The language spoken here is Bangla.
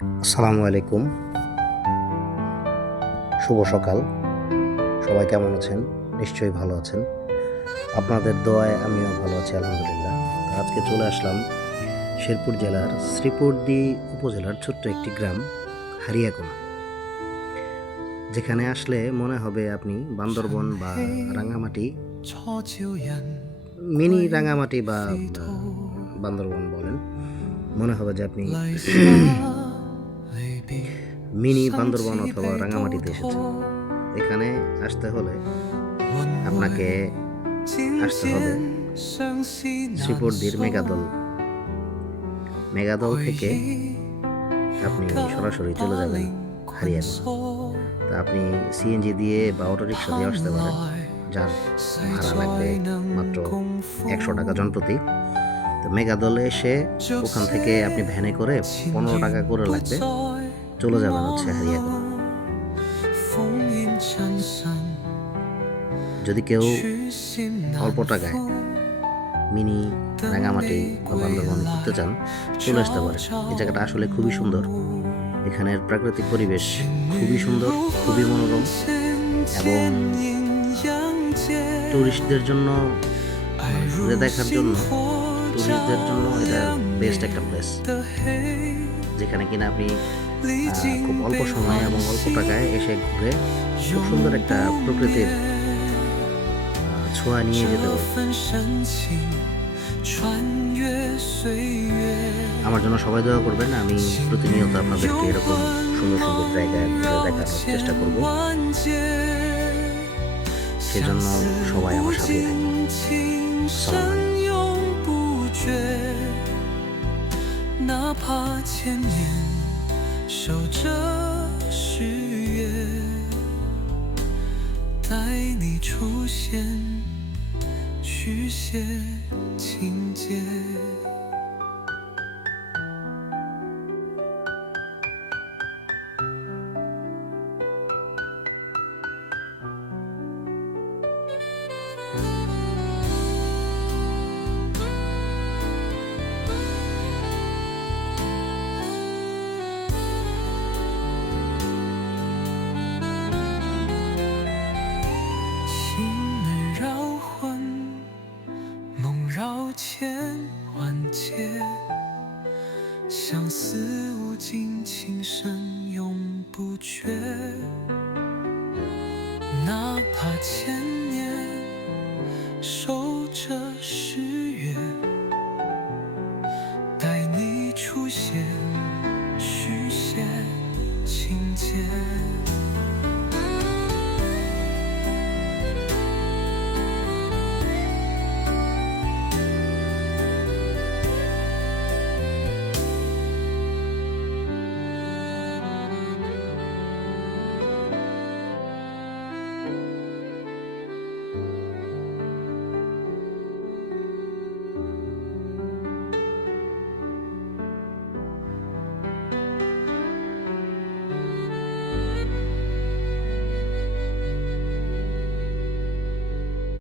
আসসালামু আলাইকুম, শুভ সকাল। সবাই কেমন আছেন? নিশ্চয়ই ভালো আছেন। আপনাদের দোয়ায় আমিও ভালো আছি আলহামদুলিল্লাহ। তো আজকে চলে আসলাম শেরপুর জেলার শ্রীপুরদি উপজেলার ছোট্ট একটি গ্রাম হারিয়াকোনা, যেখানে আসলে মনে হবে আপনি বান্দরবন বা রাঙামাটি, মিনি রাঙামাটি বা বান্দরবন বলেন, মনে হবে যে আপনি মিনি বান্দরবন অথবা রাঙামাটিতে এসেছেন। এখানে আসতে হলে আপনাকে আসতে হবে শ্রীপুরদির মেগাদল। মেগাদল থেকে আপনি সরাসরি চলে যাবেন হারিয়াগোনা। তা আপনি সিএনজি দিয়ে বা অটোরিকশা দিয়ে আসতে পারেন, যার ভাড়া লাগবে মাত্র 100 টাকা জনপ্রতি। তো মেগাদলে এসে ওখান থেকে আপনি ভ্যানে করে 15 টাকা করে লাগবে, চলে যাবেন হচ্ছে হারিয়াগোনা। যদি কেউ অল্প টাকায় মিনি রাঙামাটি বা বান্দরবন ঘুরতে চান, চলে আসতে পারেন। এই জায়গাটা আসলে খুবই সুন্দর। এখানের প্রাকৃতিক পরিবেশ খুবই সুন্দর, খুবই মনোরম, এবং টুরিস্টদের জন্য, ঘুরে দেখার জন্য, টুরিস্টদের জন্য এটা বেস্ট একটা প্লেস, যেখানে কিনা আপনি খুব অল্প সময়ে এবং অল্প টাকায় এসে ঘুরে খুব সুন্দর একটা প্রকৃতির ছোঁয়া নিয়ে যেতে পারবেন। আমার জন্য সবাই দোয়া করবেন। আমি প্রতিনিয়ত আপনাদেরকে এরকম সুন্দর সুন্দর জায়গায় ঘুরে দেখানোর চেষ্টা করব। সেজন্য সবাই আমার সাথে থাকবেন। আসসালামু alaykum.